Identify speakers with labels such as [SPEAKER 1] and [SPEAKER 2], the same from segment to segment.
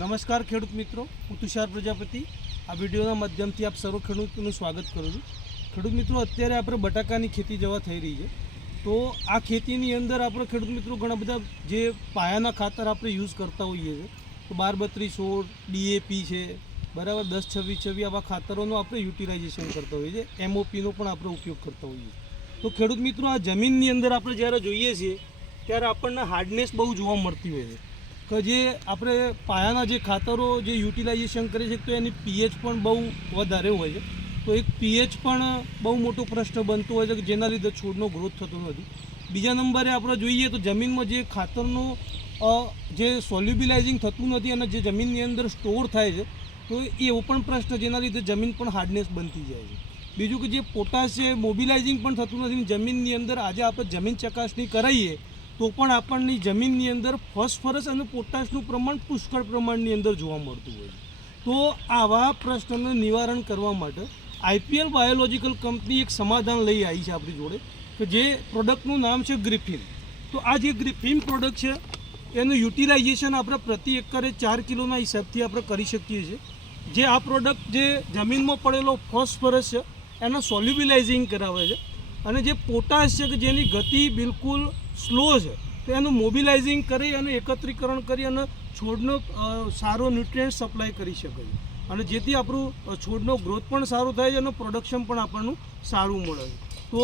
[SPEAKER 1] નમસ્કાર ખેડૂત મિત્રો, હું તુષાર પ્રજાપતિ. આ વિડીયોના માધ્યમથી આપ સર્વ ખેડૂતોનું સ્વાગત કરું છું. ખેડૂત મિત્રો, અત્યારે આપણે બટાકાની ખેતી જવા થઈ રહી છે. તો આ ખેતીની અંદર આપણે ખેડૂત મિત્રો ઘણા બધા જે પાયાના ખાતર આપણે યુઝ કરતા હોઈએ છીએ, તો બાર બત્રીસ સોળ ડીએપી છે, બરાબર દસ છવ્વીસ છવ્વીસ આવા ખાતરોનું આપણે યુટિલાઇઝેશન કરતા હોઈએ છીએ, એમઓપીનો પણ આપણે ઉપયોગ કરતા હોઈએ તો ખેડૂત મિત્રો, આ જમીનની અંદર આપણે જ્યારે જોઈએ છીએ, ત્યારે આપણને હાર્ડનેસ બહુ જોવા મળતી હોય છે. કે જે આપણે પાયાના જે ખાતરો જે યુટિલાઇઝેશન કરે છે, તો એની પીએચ પણ બહુ વધારે હોય છે. તો એક પીએચ પણ બહુ મોટો પ્રશ્ન બનતો હોય છે કે જેના લીધે છોડનો ગ્રોથ થતો નથી. બીજા નંબરે આપણે જોઈએ તો જમીનમાં જે ખાતરનું જે સોલ્યુબિલાઇઝિંગ થતું નથી અને જે જમીનની અંદર સ્ટોર થાય છે, તો એવો પણ પ્રશ્ન જેના લીધે જમીન પણ હાર્ડનેસ બનતી જાય છે. બીજું કે જે પોટાશ છે મોબિલાઇઝિંગ પણ થતું નથી જમીનની અંદર આજે આપણે જમીન ચકાસણી કરાવીએ તો પણ આપણની જમીનની અંદર ફોસ્ફરસ અને પોટાશનું પ્રમાણ પુષ્કળ પ્રમાણની અંદર જોવા મળતું હોય તો આવા પ્રશ્નનું નિવારણ કરવા માટે આઈપીએલ બાયોલોજીકલ કંપની એક સમાધાન લઈ આવી છે આપણી જોડે, કે જે પ્રોડક્ટનું નામ છે ગ્રિફિન. તો આ જે ગ્રિફિન પ્રોડક્ટ છે, એનું યુટિલાઇઝેશન આપણે પ્રતિ એકરે ચાર કિલોના હિસાબથી આપણે કરી શકીએ છીએ. જે આ પ્રોડક્ટ જે જમીનમાં પડેલો ફોસ્ફરસ છે, એનો સોલ્યુબિલાઇઝિંગ કરાવે છે. અને જે પોટાશ છે, કે જેની ગતિ બિલકુલ સ્લો છે. તો એનું મોબિલાઇઝિંગ કરી અને એકત્રીકરણ કરી અને છોડનો સારો ન્યુટ્રિયન્ટ સપ્લાય કરી શકાય અને જેથી આપણું છોડનો ગ્રોથ પણ સારો થાય છે અને પ્રોડક્શન પણ આપણનું સારું મળે છે. તો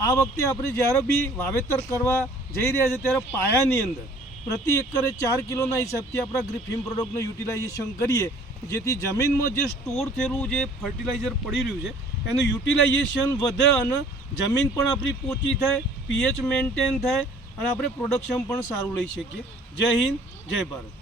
[SPEAKER 1] આ વખતે આપણે જ્યારે બી વાવેતર કરવા જઈ રહ્યા છે ત્યારે પાયાની અંદર પ્રતિ એકરે ચાર કિલોના હિસાબથી આપણા ગ્રીફિમ પ્રોડક્ટનું યુટિલાઇઝેશન કરીએ. જેથી જમીનમાં જે સ્ટોર થયેલું જે ફર્ટિલાઇઝર પડી રહ્યું છે, એનું યુટિલાઇઝેશન વધે અને જમીન પણ આપણી પોચી થાય પીએચ મેન્ટેન થાય અને આપણે પ્રોડક્શન પણ સારું લઈ શકીએ. જય હિન્દ જય ભારત.